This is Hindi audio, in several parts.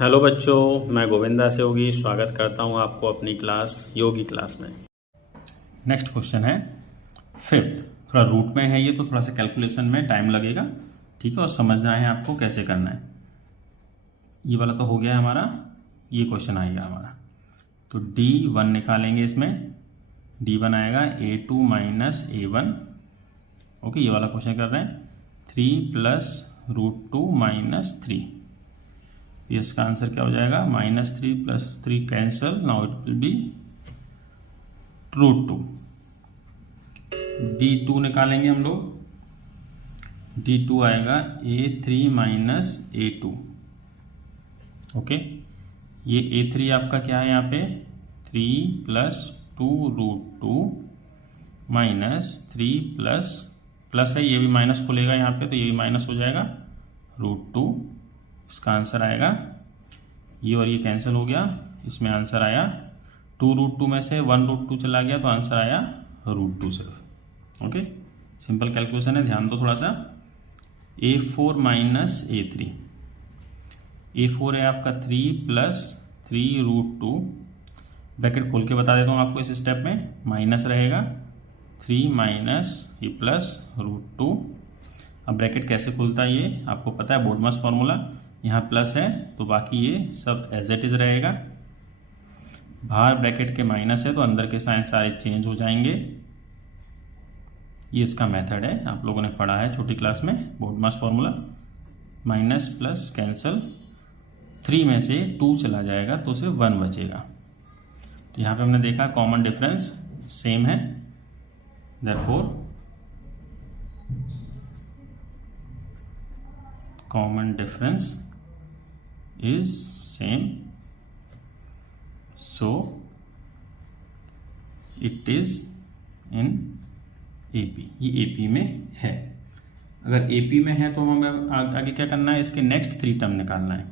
हेलो बच्चों, मैं गोविंदा से योगी स्वागत करता हूं आपको अपनी क्लास योगी क्लास में। नेक्स्ट क्वेश्चन है फिफ्थ। थोड़ा रूट में है ये, तो थोड़ा सा कैलकुलेशन में टाइम लगेगा, ठीक है, और समझना है आपको कैसे करना है। ये वाला तो हो गया हमारा, ये क्वेश्चन आएगा हमारा। तो D1 निकालेंगे, इसमें D1 आएगा A2 माइनस A1। ओके, ये वाला क्वेश्चन कर रहे हैं। 3 प्लस √2 माइनस 3। इसका आंसर क्या हो जाएगा? -3 plus 3 cancel, now it will be √2। D2 निकालेंगे हम लोग। D2 आएगा A3 माइनस A2। ओके, ये A3 आपका क्या है यहाँ पे? 3 प्लस 2√2 माइनस 3 प्लस है, ये भी माइनस खुलेगा यहाँ पे, तो ये भी माइनस हो जाएगा √2। इसका आंसर आएगा ये, और ये कैंसिल हो गया, इसमें आंसर आया 2√2 में से 1√2 चला गया, तो आंसर आया √2 सिर्फ। ओके, सिंपल कैलकुलेशन है, ध्यान दो थोड़ा सा। A4 माइनस A3, A4 है आपका 3 प्लस 3√2। ब्रैकेट खोल के बता देता हूँ आपको इस स्टेप में, माइनस रहेगा 3 माइनस ये प्लस √2। अब ब्रैकेट कैसे खुलता है ये आपको पता है, बोडमास फॉर्मूला। यहाँ प्लस है तो बाकी ये सब एज इट इज रहेगा। बाहर ब्रैकेट के माइनस है तो अंदर के साइन सारे चेंज हो जाएंगे। ये इसका मेथड है, आप लोगों ने पढ़ा है छोटी क्लास में, BODMAS formula. Minus plus cancel, 3 में से 2 चला जाएगा तो सिर्फ 1 बचेगा। तो यहाँ पे हमने देखा कॉमन डिफरेंस सेम है, therefore common difference is same, so it is in AP। ये AP में है। अगर AP में है तो हमें आगे क्या करना है, इसके नेक्स्ट 3 टर्म निकालना है।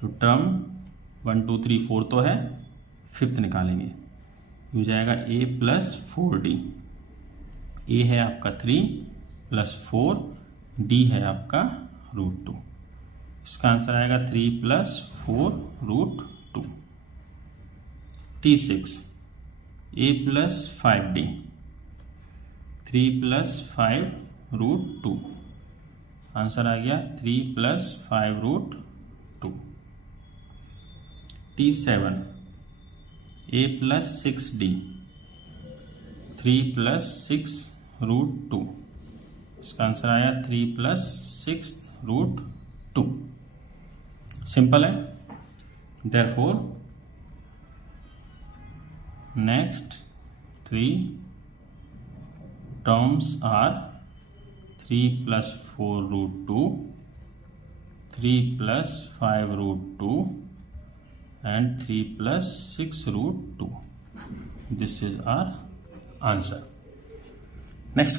तो टर्म 1 2 3 4 तो है, फिफ्थ निकालेंगे, हो जाएगा A प्लस 4D। A है आपका 3 प्लस 4, D है आपका √2। इसका आंसर आएगा 3 plus 4√2। T6 A plus 5D, 3 plus 5√2। Answer आ गया 3 plus 5√2। T7 A plus 6D, 3 plus 6√2। इसका आंसर आया 3 प्लस 6√2। सिंपल है, therefore next 3 terms are 3 plus 4√2, 3 plus 5√2 and 3 plus 6√2। This is our answer. Next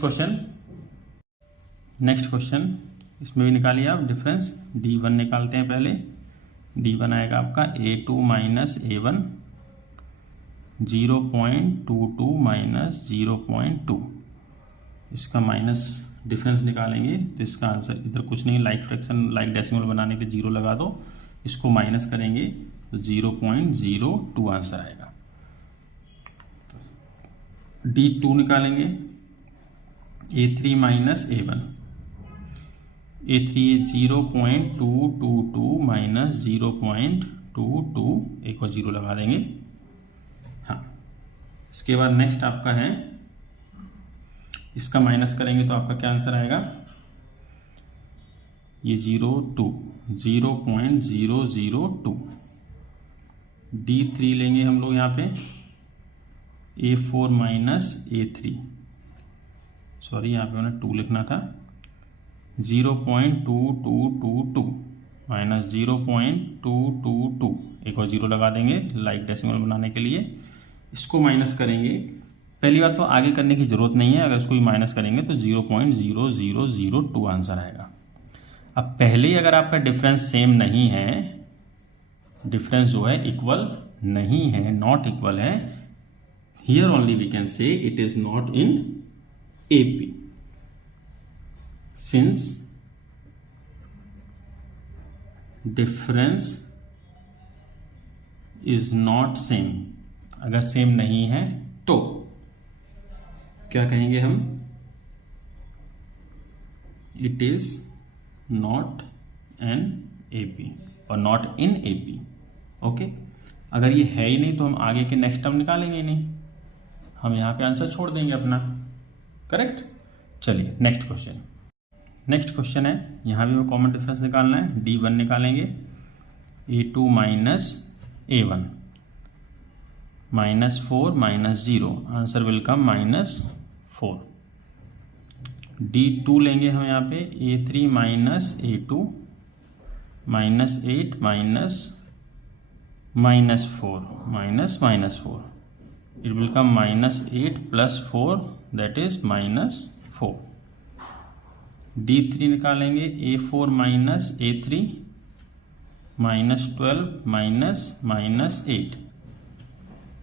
question इसमें भी निकालिए आप डिफरेंस। D1 निकालते हैं पहले। D1 आएगा आपका A2 माइनस A1, 0.22 माइनस 0.2। इसका माइनस डिफरेंस निकालेंगे तो इसका आंसर इधर कुछ नहीं, लाइक फ्रैक्शन लाइक डेसिमल बनाने के लिए 0 लगा दो, इसको माइनस करेंगे तो 0.02 आंसर आएगा। D2 निकालेंगे, A3 minus A1, A3 0.222 minus 0.22, एक और 0 लगा देंगे। हाँ, इसके बाद नेक्स्ट आपका है, इसका माइनस करेंगे तो आपका क्या आंसर आएगा? ये 0.002। D3 लेंगे हम लोग यहाँ पे, A4 माइनस A3, सॉरी यहाँ पे मैंने 2 लिखना था, 0.2222 माइनस 0.222, एक और 0 लगा देंगे लाइक डेसिमल बनाने के लिए। इसको माइनस करेंगे, पहली बात तो आगे करने की ज़रूरत नहीं है, अगर इसको भी माइनस करेंगे तो 0.0002 आंसर आएगा। अब पहले ही अगर आपका डिफरेंस सेम नहीं है, डिफरेंस जो है इक्वल नहीं है, नॉट इक्वल है, here only we can say it is not in AP। since difference is not same, अगर सेम नहीं है तो क्या कहेंगे हम, it is not an AP और नॉट इन एपी। ओके, अगर ये है ही नहीं तो हम आगे के नेक्स्ट टर्म निकालेंगे ही नहीं, हम यहाँ पे आंसर छोड़ देंगे अपना। करेक्ट। चलिए नेक्स्ट क्वेश्चन। नेक्स्ट क्वेश्चन है, यहाँ भी हमें कॉमन डिफरेंस निकालना है। D1 निकालेंगे, A2 minus A1 -4 -0, answer will come -4। D2 लेंगे हम यहाँ पे, A3 minus A2 -8 -4 it will come -8 + 4 that is -4। D3 निकालेंगे, A4 minus A3 -12 -8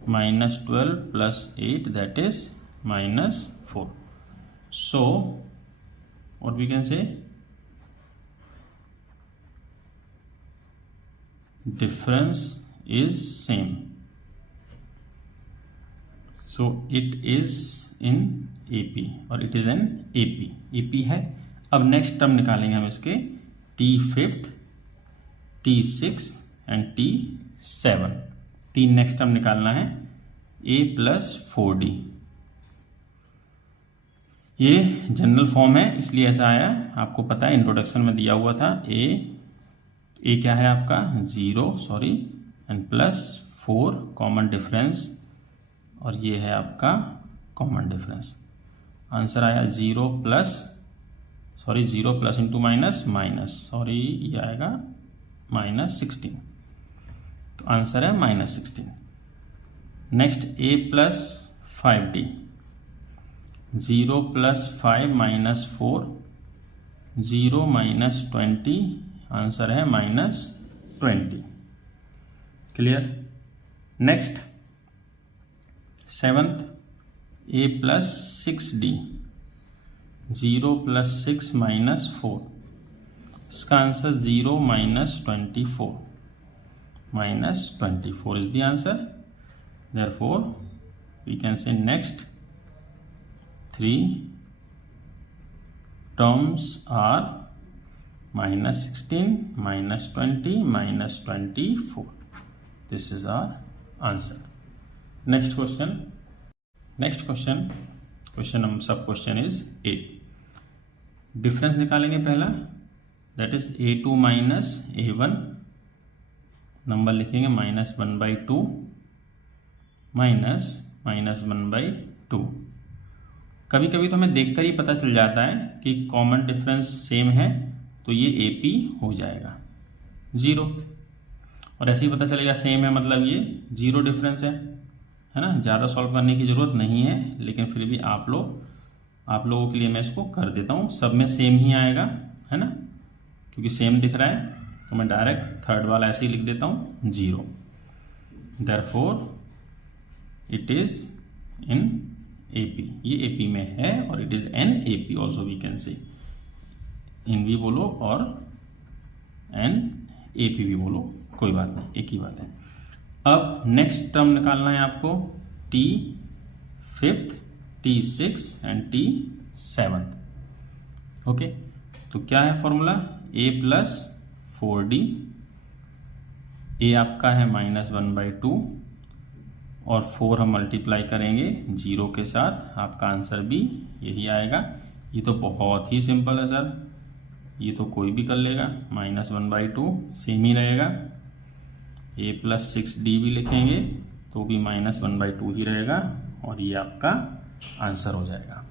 -12 + 8 that is -4। So what we can say, difference is same, so it is in AP और it is an AP है। अब नेक्स्ट टर्म निकालेंगे हम इसके, T5, T6 and T7, 3 next term निकालना है। A + 4D, ये जनरल फॉर्म है इसलिए ऐसा आया, आपको पता है इंट्रोडक्शन में दिया हुआ था। ए क्या है आपका 0 एंड +4 कॉमन डिफरेंस और ये है आपका कॉमन डिफरेंस। आंसर आया 0 प्लस इंटू माइनस ये आएगा -16, तो आंसर है -16। नेक्स्ट A + 5D, 0 + 5 -4, 0 -20, आंसर है -20। Clear. Next 7th, A + 6D, 0 + 6 -4, इसका answer 0 -24 is the answer, therefore we can say next 3 terms are -16, -20, -24. This is our answer. Next question सब क्वेश्चन इज A। डिफरेंस निकालेंगे पहला, that is A2 minus A1, number लिखेंगे -1/2 -1/2। कभी कभी तो हमें देखकर ही पता चल जाता है कि कॉमन डिफरेंस सेम है तो ये AP हो जाएगा 0, और ऐसे ही पता चलेगा सेम है मतलब ये 0 डिफरेंस है ना। ज़्यादा सॉल्व करने की ज़रूरत नहीं है, लेकिन फिर भी आप लोगों के लिए मैं इसको कर देता हूँ। सब में सेम ही आएगा है ना, क्योंकि सेम दिख रहा है तो मैं डायरेक्ट थर्ड वाला ऐसे ही लिख देता हूँ 0। Therefore it is in AP, ये AP में है और it is an AP also we can say. इन भी बोलो और एन AP भी बोलो, कोई बात नहीं, एक ही बात है। अब नेक्स्ट टर्म निकालना है आपको, T5, T6 and T7। Okay, तो क्या है फॉर्मूला, A + 4D, A आपका है -1/2 और 4 हम मल्टीप्लाई करेंगे 0 के साथ, आपका आंसर भी यही आएगा। ये तो बहुत ही सिंपल है सर, ये तो कोई भी कर लेगा, -1/2 सेम ही रहेगा। A + 6D भी लिखेंगे तो भी -1/2 ही रहेगा और ये आपका आंसर हो जाएगा।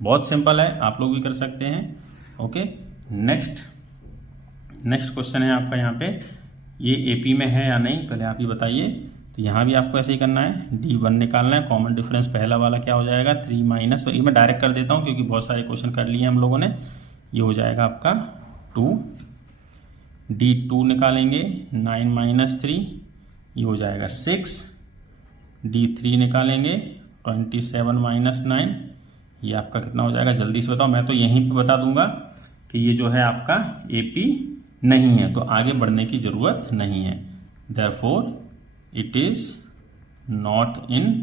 बहुत सिंपल है, आप लोग भी कर सकते हैं। ओके, नेक्स्ट क्वेश्चन है आपका यहाँ पे, ये AP में है या नहीं पहले आप ही बताइए। तो यहाँ भी आपको ऐसे ही करना है, D1 निकालना है। कॉमन डिफरेंस पहला वाला क्या हो जाएगा 3 ये मैं डायरेक्ट कर देता हूँ क्योंकि बहुत सारे क्वेश्चन कर लिए हम लोगों ने। ये हो जाएगा आपका 2, D2 निकालेंगे 9 - 3, ये हो जाएगा 6, D3 निकालेंगे 27 - 9, ये आपका कितना हो जाएगा जल्दी से बताओ। मैं तो यहीं पे बता दूंगा कि ये जो है आपका AP नहीं है, तो आगे बढ़ने की ज़रूरत नहीं है। Therefore it is not in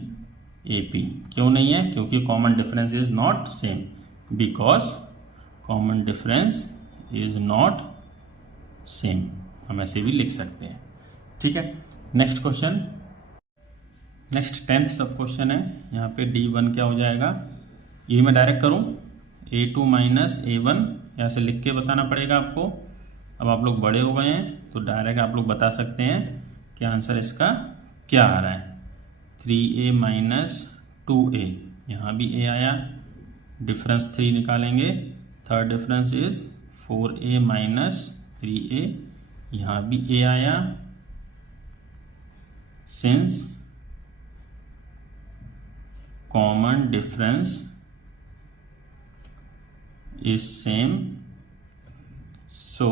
AP। क्यों नहीं है? क्योंकि common difference is not same, because common difference is not same. हम ऐसे भी लिख सकते हैं। ठीक है, नेक्स्ट क्वेश्चन, नेक्स्ट 10th सब क्वेश्चन है। यहाँ पे D1 क्या हो जाएगा, ये मैं डायरेक्ट करूँ A2 माइनस A1, यहाँ से लिख के बताना पड़ेगा आपको। अब आप लोग बड़े हो गए हैं तो डायरेक्ट आप लोग बता सकते हैं कि आंसर इसका क्या आ रहा है। 3A माइनस 2A, यहाँ भी A आया, डिफरेंस 3 निकालेंगे, third difference is 4A minus 3A, यहाँ भी A आया, since common difference is same, so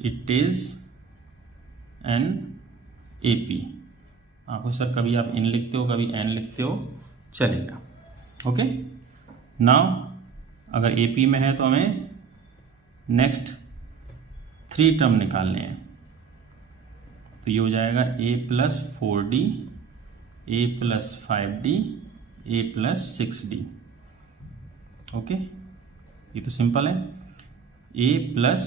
it is an AP। आपको सर कभी आप इन लिखते हो कभी एन लिखते हो, चलेगा। ओके, नाउ अगर AP में है तो हमें नेक्स्ट 3 टर्म निकालने हैं। तो ये हो जाएगा A plus 4D, A plus 5D, A plus 6D। Okay, ये तो सिंपल है। A plus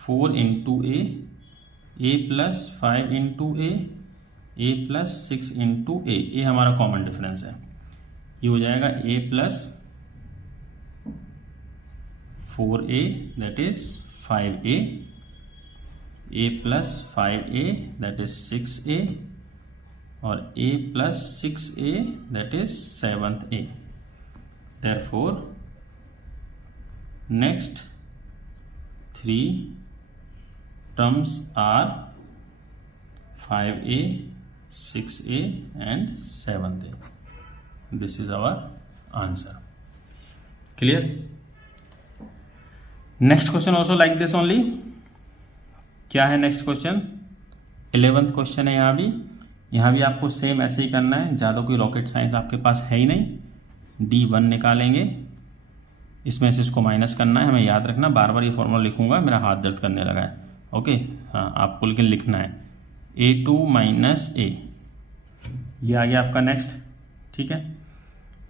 4 into A plus 5 into A plus 6 into A हमारा कॉमन डिफरेंस है। ये हो जाएगा A plus 4A that is 5A, A plus 5A that is 6A, और A plus 6A that is 7A। Therefore next 3 terms are 5A, 6A and 7A. This is our answer. Clear? Next question also like this only. क्या है नेक्स्ट क्वेश्चन? 11th क्वेश्चन है। यहाँ भी आपको सेम ऐसे ही करना है, ज़्यादा कोई रॉकेट साइंस आपके पास है ही नहीं। D1 निकालेंगे, इसमें से इसको माइनस करना है। हमें याद रखना, बार बार ये फॉर्मूला लिखूंगा, मेरा हाथ दर्द करने लगा है। ओके, हाँ, आपको लेकिन लिखना है A2 माइनस A। ये आ गया आपका नेक्स्ट। ठीक है,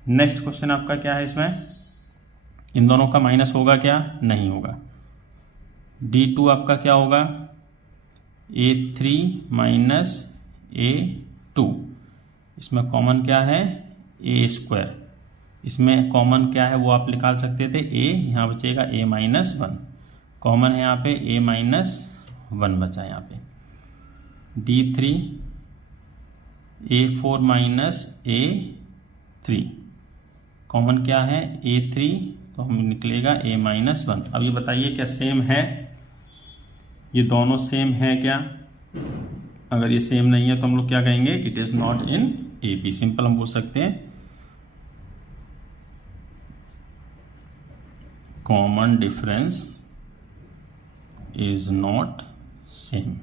नेक्स्ट क्वेश्चन आपका क्या है, इसमें इन दोनों का माइनस होगा क्या? नहीं होगा। D2 आपका क्या होगा? A3 minus A2। इसमें कॉमन क्या है? A square. इसमें कॉमन क्या है वो आप निकाल सकते थे, A, यहाँ बचेगा A माइनस 1, कॉमन है यहाँ पे A माइनस 1 बचा यहाँ पे। D3 A4 minus A3, common क्या है? A3, तो हम निकलेगा A माइनस 1। अब ये बताइए क्या सेम है? ये दोनों सेम है क्या? अगर ये सेम नहीं है तो हम लोग क्या कहेंगे? It is not in AP। Simple हम बोल सकते हैं common difference is not same,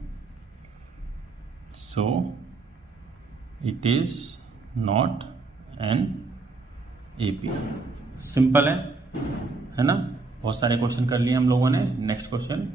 so it is not an AP। Simple है ना? बहुत सारे क्वेश्चन कर लिए हम लोगों ने। Next question